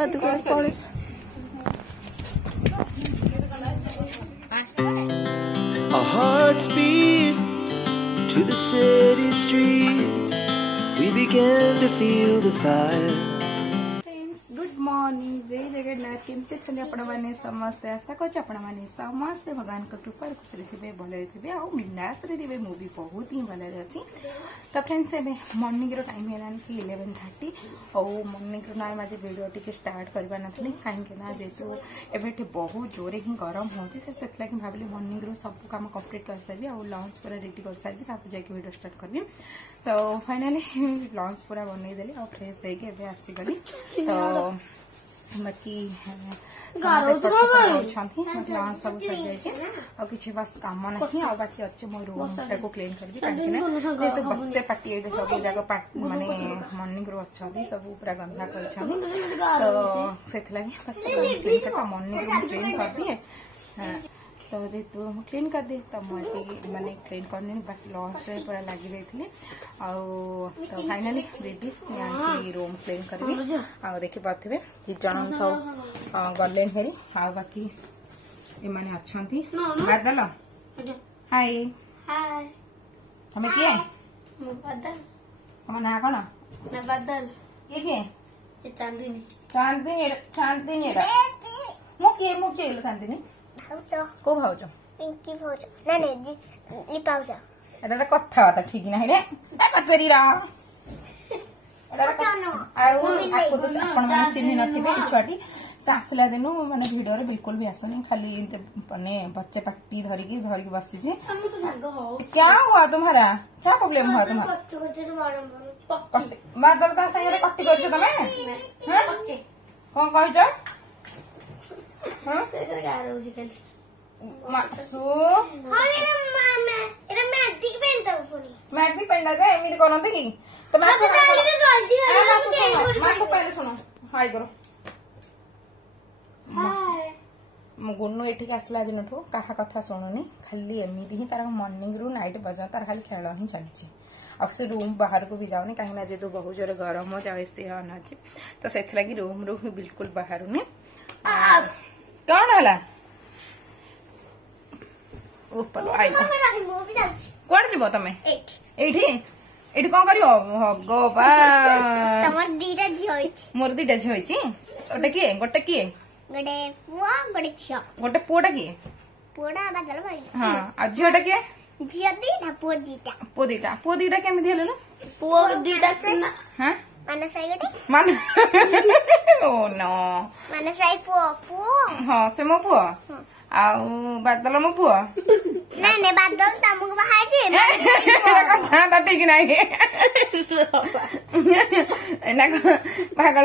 Our hearts beat to the city streets. We began to feel the fire. Good morning जय जगन्नाथ केमती अच्छे आपण मैंने समस्ते आशा कर समस्ते भगवान कृपा खुशी थे भले थे आ बिंदास थे मुझे बहुत ही भले अच्छी तो फ्रेंड्स ए मॉर्निंग रो टाइम है कि 11:30 और मॉर्निंग रो ना आज वीडियो टी स्टार्ट करवा नी कहीं जेहतु एवं बहुत जोरे ही गरम होती भाविली मॉर्निंग रो सब काम कंप्लीट कर सारी और लंच पूरा रेडी कर सारी जाके वीडियो स्टार्ट करबी तो फाइनली लंच पूरा बनईदेली और फ्रेश होगी आसीगली तो बाकी लंच सब सर जाए कि बस कम नहीं आ बाकी अच्छे मो रूम टाक क्लीन करी कहीं बच्चे पार्टी सब जाक माने मॉर्निंग रू अच्छा सब पूरा गंदा कर बस क्लीन कर मॉर्निंग रू क्लीन कर दिए तो जेहेतु क्लीन कर दिए तो मुझे माने क्लीन करनी बस लंच पूरा लगी रही तो फाइनली रेडी रूम क्लीन करी आ देखी पारे कि जन तो गले हेरी आ बाकी एमाने अच्छा बादल हाय तुम किए तुम ना कौन बादल ये चांदनी चांदनी चांदनी मुझे चांदनी को भाज पिंकी भाज ना नहीं लिपा भाज एटा कथाबार्ता ठीक ना रे पचरी चिन्ह नथिबे छुआटी से आसला दिन माने भिडियो बिल्कुल भी आसुनी खाली माने बच्चे पट्टी धरिकी बसी क्या हुआ तुम्हारा क्या प्रॉब्लम हुआ तुम्हारा बादल का संगे कट्टी कर कौन कह मैजिक पेंडा दे एमती करते कि शुण हाय करो गुन्नू एठिक आसला दिन क्या कथा शुणुनी खाली एमती ही तार मॉर्निंग रू नाइट बजा तार खाली खेल ही चलती से रूम बाहर को भी जाऊनी कहीं जेहतु बहुत जोर गरम हो जाए सी अन अच्छी तो से रूम रू बिल्कुल बाहर कौन है कौन जीव तुम ये कौन कर मोर दीटा झी गोटे किए गोटे किए गोटे पुआटा किए हाँ आ झीटा किए पुआ दीटा केमी हेलु पुआ दीटा हाँ ओ नो हाँ से मो पुआ आउ बादल मो पुआ नहीं बादल तमको कथा ठीक नहीं पागल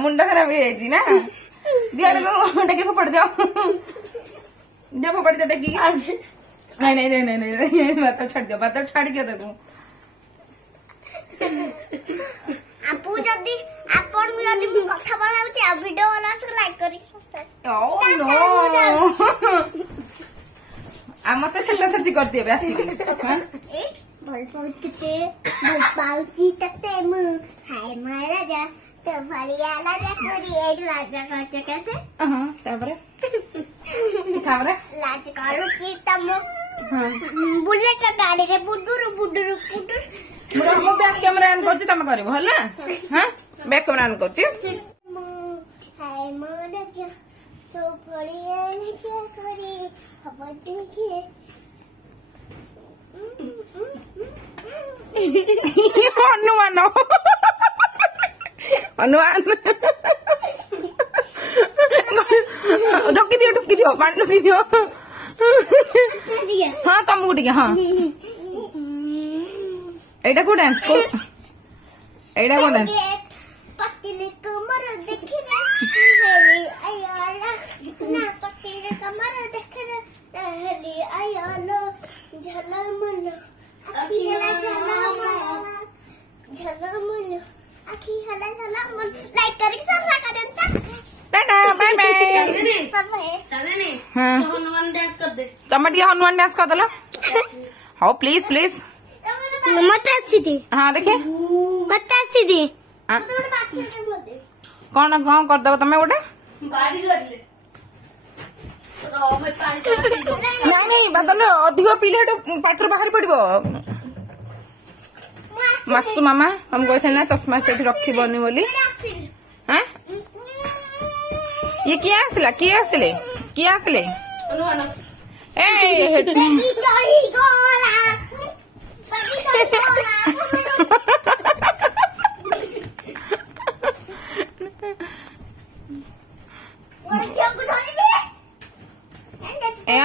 मुंड खराब ना दिया टेकी फोपड़ दियो फोपड़ दियो टेकी नहीं नहीं नहीं नहीं बादल छाड़ दियो बादल छाड़ दियो देखो आपू जदी आपण जदी कथा बनाउची आ वीडियो बनास लाइक करी सब्सक्राइब ओ नो आम तो छटा छटी कर दिए आसी हां भल पाउच केते भल पाउची तते मु हाय मारा जा तो भलिया राजा कोरी एक राजा काचे केते हां ताबरे ताबरे लाज करूची तम बुलेट गाड़ी रे बुडुरु बुडुरु बुडुरु मुरा मो बैक कैमरा ऑन करछि तमे करबो हला हां बैक कैमरा ऑन करछि हाय मारा जा तो भलिया राजा कोरी खबर देखिए हनुमान हनुमान ढुकी दियो पानी ढुकी दियो हाँ तुमको टे हाँ एटा को डांस को एटा को डांस पतिले कमर देखि हेली आयाला ना पतिले कमर देखि हेली आयाला झलमन आखी हला झलमन झलमन आखी हला झलमन लाइक करके सब रखा जनता टाटा बाय बाय चले हां हनुमान डांस कर दे टमाटी हनुमान डांस कर दला हां प्लीज प्लीज मत सीधी हाँ देखिए मत सीधी कौन कौन करदब तमें गोटे नहीं नहीं बादल अधिक पीले पाटर बाहर पड़ो मासु मामा हम कहते ना चश्मा से रखबनी बोली हाँ ये किए आसला किए आसले किए आसले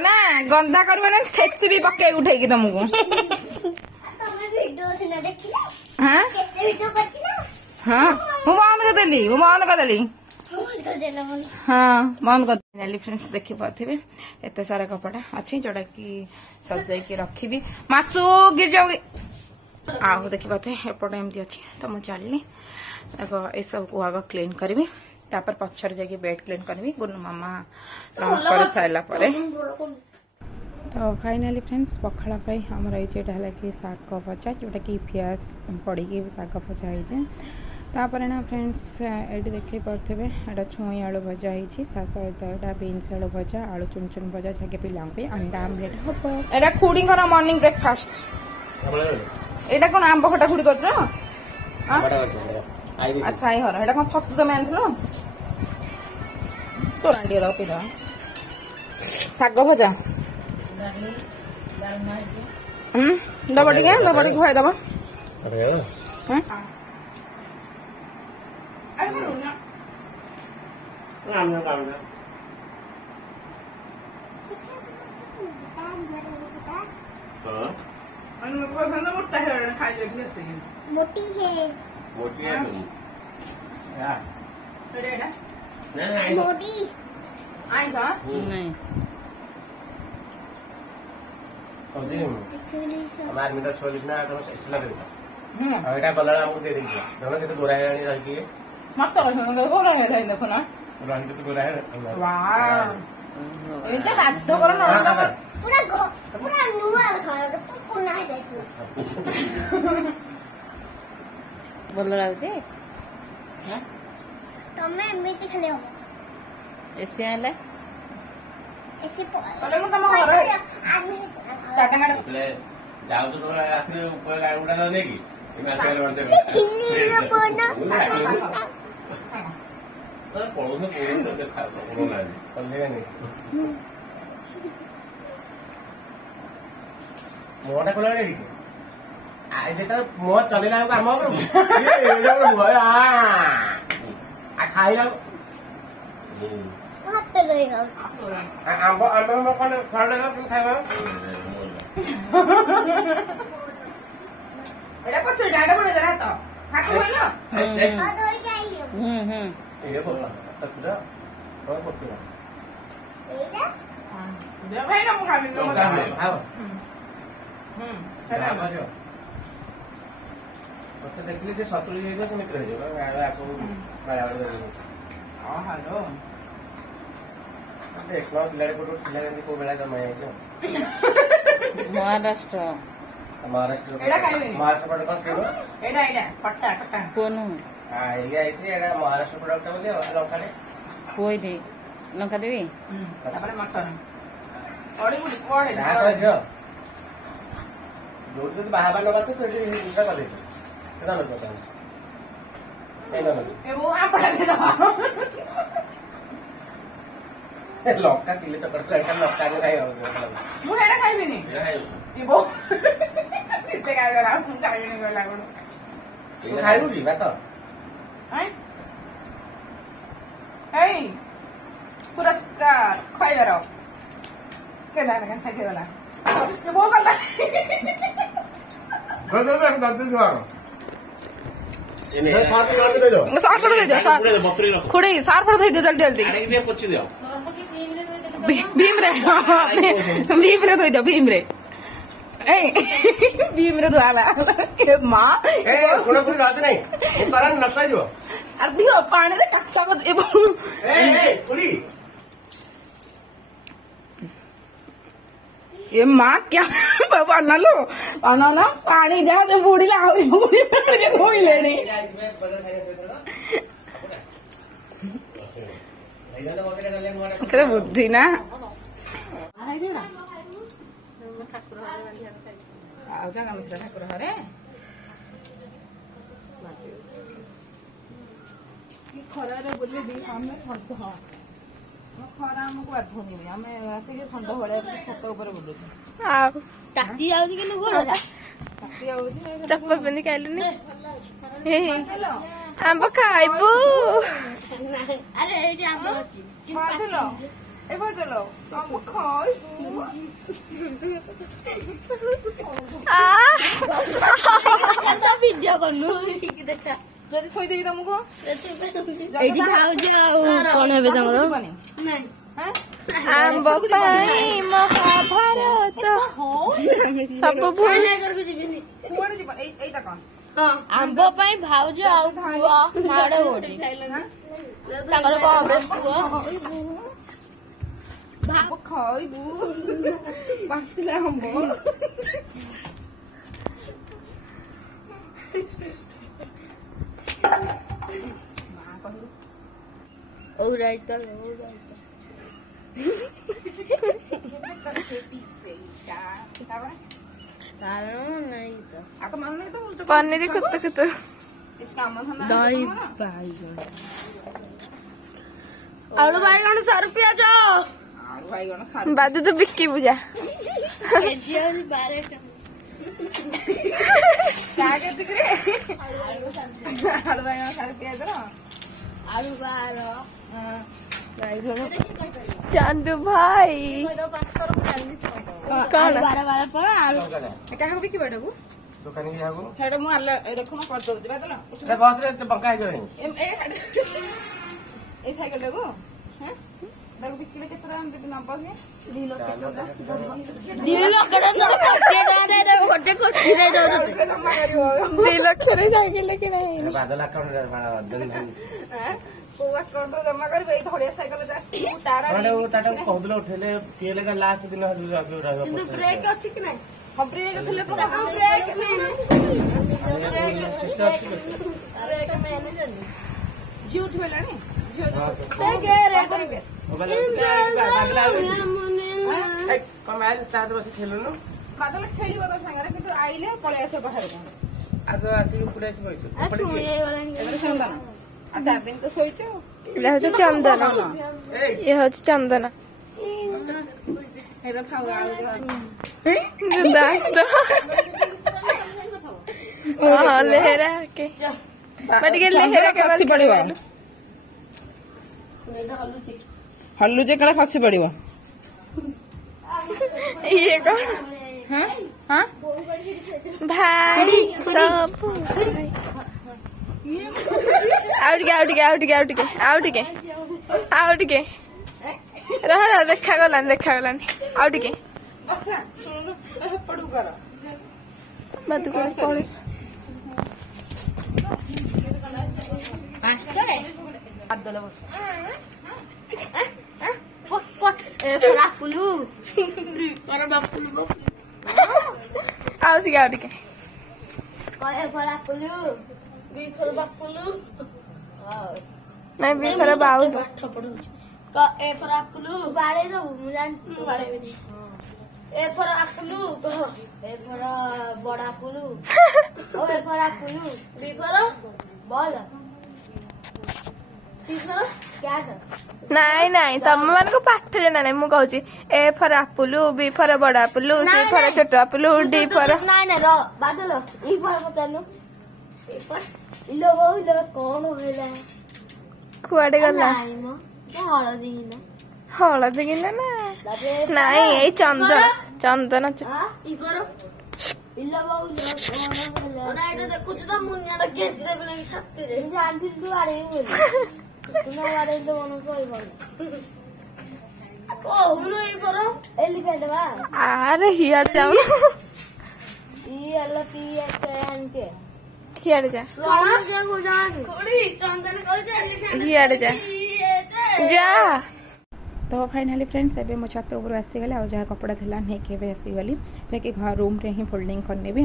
ना गंदा कर छेची भी पके उठे तुमको हाँ हाँ मुझे बंद करदेली हाँ बंद कर फ्रेंड्स देखी पारे एत सारा कपड़ा अच्छी जोटा कि सजाई रखी मासु गिर जाओगे आउ देखी पाते एपटे एमती अच्छी तो मुझे चलनी ये सब को आग क्लीन करी तापर पछर जाके बेड क्लीन करी गुनु मामा लंच कर सारा तो फाइनाली फ्रेंड्स पखाड़ा आमर ये कि शाग भजा जोटा कि पियाज पड़ी शाग भजा है तापर ना फ्रेंड्स ये देखी पारे यहाँ छुई आलू भजा है सहित यहाँ बीन्स आलू भजा आलू चुन चुन भजा जहाँकि पिला अंडा आमलेट हम यहाँ खुड़ी मॉर्निंग ब्रेकफास्ट यहाँ कौन आंब खटा खुड़ी कर अच्छा आई घर यहाँ कौन छतु तुम आन तोरा टे दो पीद शाग भजा दब टे खुआई दब मोटी है मोटी है तुम मोटी आई नहीं हमारे मीटर छोड़ लिखना तो इसला देता और এটা কলার আমাকে দিয়ে দিয়েছে জানো কত গোরা है রানী रही है मत तो गोरा है देखो ना रानी तो गोरा है वाह ये तो बात करो ना पूरा नुआ खाया तो पुना है देखो ଭଲ ଲାଗୁଛି ତମେ ଏମିତି ଖାଲି ହବ ଏସି ଆଣିଲେ ଏସି କଲେ ମୁଁ ତମ ଘରେ ଦାଦା ମାଡ એટલે જાવ તો થોડા રાત્રે ઉપર ગાડુડા ન દેખી એમાં સેલ વળશે ખીલીનો પોનો તો પોળો તો દેખા પોળો લાગે સમજે નહીં મોટા કોલા રેડી આ દેતા મો ચલેલા કામ કરો એ એડો મોય આ ખાઈલા હાથ લઈ આંબો આંબો નો કોને ખાડલા તું ખાવા એડા પછો ડાડા પડે જરા તો હાકુ હોઈલો આ દોઈ ખાઈ લ્યો એ બોલા તકડા કોણ પકડા એડા દે ભાઈ ના મુખા મિલો ખાવ ચલા બાજો તો देखली जे सतुली जे तो मित्र जे आवे आको बराबर दे हां हेलो देखलो बिलाड़े को खिला के को बेला समय है क्यों महाराष्ट्र महाराष्ट्र एड़ा खाइबे महाराष्ट्र पड़ कौन से एड़ा एड़ा पट्टा पट्टा कोनु हां एरिया आइत्री एड़ा महाराष्ट्र प्रोडक्ट बोले लंकाडे कोई दे लंका देवी तापर मटन ओडी गुडी कोडे ना तो जो जो तो बाहर वाला बात तो ये दूसरा कर देते कितना लोग बताओ ए ना ए वो आ पड़ा दे दो लौका किले चक्कर से लड़का लौका नहीं खाई होगा मु एड़ा खाइबे नी ये वो इते काय गला मु खाइबे नी गला गुडू तू खाई लूगी बात हैं हे पुरस्कार खाइ दरो के जाने का खाइ गला ये वो गला गो हम दांत जुआरो इन्हें साथ में दे दो सार पड़ दे सार बकरी रखो खुड़ी सार पड़ दे जल्दी जल्दी आने में कुछ दियो भीम रे धोई दो भीम रे ए भीम रे धोला के मां ए कोना कोनी राज नहीं वो कारण नष्ट जो अर्धी पानी से कच्चा को ए पुरी ये मां क्या बाबा ना लो ना पानी जा तो बूढ़ी ला बूढ़ी धोई लेनी କେତେ ବୁଦ୍ଧି ନା ଆଉ ଜାଗା ନଥିଲା ଠାକୁର ଘରେ ଖରାରେ ବୁଲି ଦି ଆମେ ସନ୍ଧ ଖରା ଆମକୁ ବାଧୁନି ଆମେ ଆସିକି ସନ୍ଧ ଭଳିଆ ଛାତ ଉପରେ ବୁଲୁଛୁ ଆଉ ତାତି ଯାଉଛି କିନ୍ତୁ ଗୋଡଟା ତାତି ଯାଉଛି ଚପଲ ପିନ୍ଧି ଖାଇଲୁନି ଆମ୍ବ ଖାଇବୁ ଆରେ ଏଇଠି ଆମ୍ବ ଅଛି ବାଦଲ ଏ ବାଦଲ ଆମ୍ବ ଖାଇବୁ ଭିଡିଓ କଲୁ ଯଦି ଥୋଇଦେବି ତମକୁ ଏଇଠି ଖାଉଛି ଆଉ କଣ ହେବେ ତମର ଆମ୍ବ ପାଇଁ ମହାଭାରତ ସବୁ ଭୁଲ କୁଆଡେ ଯିବ ଏଇଟା କଣ ଆମ୍ବ ପାଇଁ ଭାଉଜ ଆଉ ପୁଅ ମାଡ ଗୋଟି ତାଙ୍କର କଣ ହବ ପୁଅ ଆମ୍ବ ଖାଇବୁ ବାଞ୍ଚିଲା ଆମ୍ବ ଓରାଇତା ପନିର କୁତ କୁତ ଦହି ଆଳୁ ବାଇଗଣ ସାରୁ ପିଆଜ ବାଜୁ ତ ବିକିବୁ ଯା କେଜି ଆହୁରି 12 ଆଳୁ ବାଇଗଣ ସାରୁ ପିଆଜ ଆଳୁ 12 ଚାନ୍ଦୁ ଭାଇ କଣ 12 पर आलू କାହାକୁ ବିକିବ ଏଟାକୁ ଦୋକାନୀ ଯାହାକୁ ସେଇଟା ମୁଁ ଦେଖୁନ କରିଦଉଛି ବାଦଲ ବସ ରେ ଏତେ ବଙ୍କା ହେଇଗଲାଣି ଏଇ ସାଇକେଲ ଟାକୁ ତାକୁ ବିକିଲେ କେତେ ଟଙ୍କା ଦେବି ନବ ସେ 2 ଲକ୍ଷ ଟଙ୍କା 2 ଲକ୍ଷ ଜମା କରିବ 2 ଲକ୍ଷରେ ସାଇକେଲ କିଣା ହେଇନି ବାଦଲ ଆକାଉଣ୍ଟ କୋଉ ଆକାଉଣ୍ଟରେ ଜମା କରିବେ ଏଇ ଧଳିଆ ସାଇକେଲ ତାର କହୁଥିଲେ ଉଠେଇଲେ କିଏ ଲେଖା ଲାଷ୍ଟ ଦିନ କିନ୍ତୁ ବ୍ରେକ୍ ଅଛି କି ନାହିଁ ହଁ ବ୍ରେକ୍ ଥିଲେ ପରା ହଁ ବ୍ରେକ୍ ଝିଅ ଉଠିଗଲାଣି ଝିଅ ବସି ଖେଳୁନୁ ବାଦଲ ଖେଳିବ ତା ସାଙ୍ଗରେ କିନ୍ତୁ ଆଇଲେ ପଳେଇ ଆସିବ ବାହାରକୁ ଆଗ ଆସିକି ଉପରେ ଆସି ବଇଛୁ ଚନ୍ଦନ ଆଉ 4 ଦିନ ତ ଶୋଇଛୁ ଏଇଟା ହଉଛି ଚନ୍ଦନ ଇଏ ହଉଛି ଚନ୍ଦନ ଏଇଟା ଥାଉ ଆଉ ଲେହେରା କେ ଟିକେ ଲେହେରା କେ ଖସି ପଡିବ ହଲୁଚି କାଳେ ଖସି ପଡିବ ଇଏ କଣ ଭାଇ ସବୁ ଆଉ ଟିକେ ରହ ଦେଖାଗଲାନି ଆଉ ଟିକେ ବର୍ଷା ଶୁଣୁନୁ ଏପଟକୁ କର ମତେ କଣ ପଡେ ଆଉ ଟିକେ ନାଇଁ ବିଫର ବାଉ ପାଠ ପଢଉଛି ଏ ଫର ଆପୁଲୁ ବାଡେଇ ଦବୁ ମୁଁ ଜାଣିଛି ମୁଁ ବାଡେଇବିନି ଏ ଫର ଆପୁଲୁ ଏ ଫର ବଡ ଆପୁଲୁ ଓ ଏ ଫର ଆପୁଲୁ ବି ଫର ବଲ ସି ଫର କ୍ୟାଟ ନାଇଁ ତମ ମାନଙ୍କୁ ପାଠ ଜଣା ନାହିଁ ମୁଁ କହୁଛି ଏ ଫର ଆପୁଲୁ ବି ଫର ବଡ ଆପୁଲୁ ସି ଫର ଛୋଟ ଆପୁଲୁ ଡି ଫର ନାଇଁ ର ବାଦଲ ଇ ଫର ପଚାରୁନୁ ଇଲୋ ବୋଉ ଇଲୋ କଣ ହେଲା କୁଆଡେ ଗଲା ହଳଦୀ କିନା ନା ନାଇଁ ଏଇ ଚନ୍ଦନ ଦେଖୁଛୁ ତ ମୁନିଆଟା କେଜି ଦେବି ନାଇଁ ଛାତିରେ ଜାଣିଥିଲି ତୁ ଆଡେଇବୁ ବୋଲି ତୁ ଆଡେଇ ତ ମନ କହୁନୁ ଏଇ ପର ଏଲିଫେଣ୍ଟ ବା ଆରେ ହିଆଡେ ଯାଉନୁ हियाड़े जा हियाड़े जा जा तो फाइनाली फ्रेंड्स एबे मो छत ऊपर आसीगले आ जहाँ कपड़ा था नहीं के आसीगली जैकि घर रूम रे ही फोल्डिंग करने भी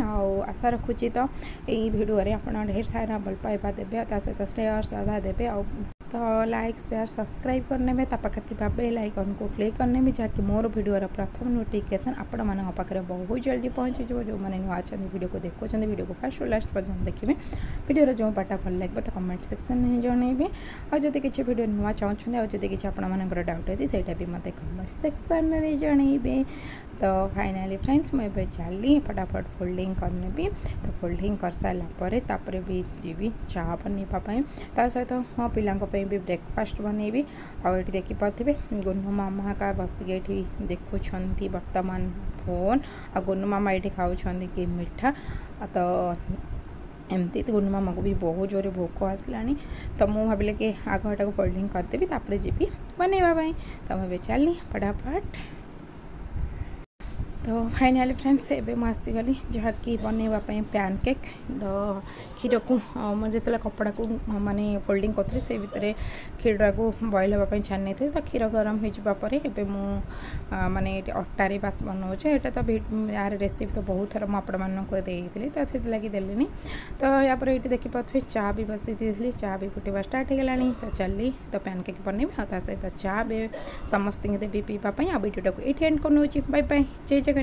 आशा रखुची तो यही भिडियो आप ढेर सारा भल पाइबा देवे सहित शेयर साधा देवे तो तो लाइक शेयर सब्सक्राइब करने में पाखे बेल आइकन को क्लिक करने में जहाँकि मोर वीडियो प्रथम नोटिफिकेशन आपण मान पाखे बहुत जल्दी पहुँची जो मैंने नुआ अच्छा वीडियो को देखुं वीडियो को फर्स्ट लास्ट पर्यटन देखिए वीडियो जो पाटा भल लगे तो कमेंट सेक्शन में जनइबे आदि किसी वीडियो नुआ चाहते आदि किसी आपर डाउट अच्छी से भी मत कमेंट सेक्शन में जनइबे। तो फाइनाली फ्रेंड्स मुझे चली फटाफट फोल्डिंग करने भी तो फोल्डिंग कर सारापर भी जीवी चाह बनवाई ता सहित मो पिलांई भी ब्रेकफास्ट बनइबी आए देखिपे गुनु मामा का बसिक ये देखुं बर्तमान फोन आ गुनु मामा ये खाऊँ कि मिठा तो एमती तो गुनु मामा को भी बहुत जोर भोक आसला तो मुझे भाविले कि आग एटा फोल्डिंग करदेवी तापर जी बनवाई तो मुझे चली फटाफट। तो फाइनाली फ्रेंड्स एवं मुझे जहाँकि बनवाई पैनकेक तो क्षीर को मुझे जो कपड़ा को माने फोल्डिंग करी से भितर क्षीर को बॉयल होगापी छानी थी तो क्षीर गरम होगापर माने अटारे बास बनाऊे यहाँ तो यार रेसिपी तो बहुत थर मुझे आपको देती तो से लगी देली तो यापर ये देखिपे चा भी बसई दी चा भी फुटवा स्टार्ट हो गलानी तो चली तो पैनकेक बनइबी आ सहित चा भी समस्त देवी पीवाई आ वीडियो को ये एंड कर बाय बाय जय जगन्नाथ।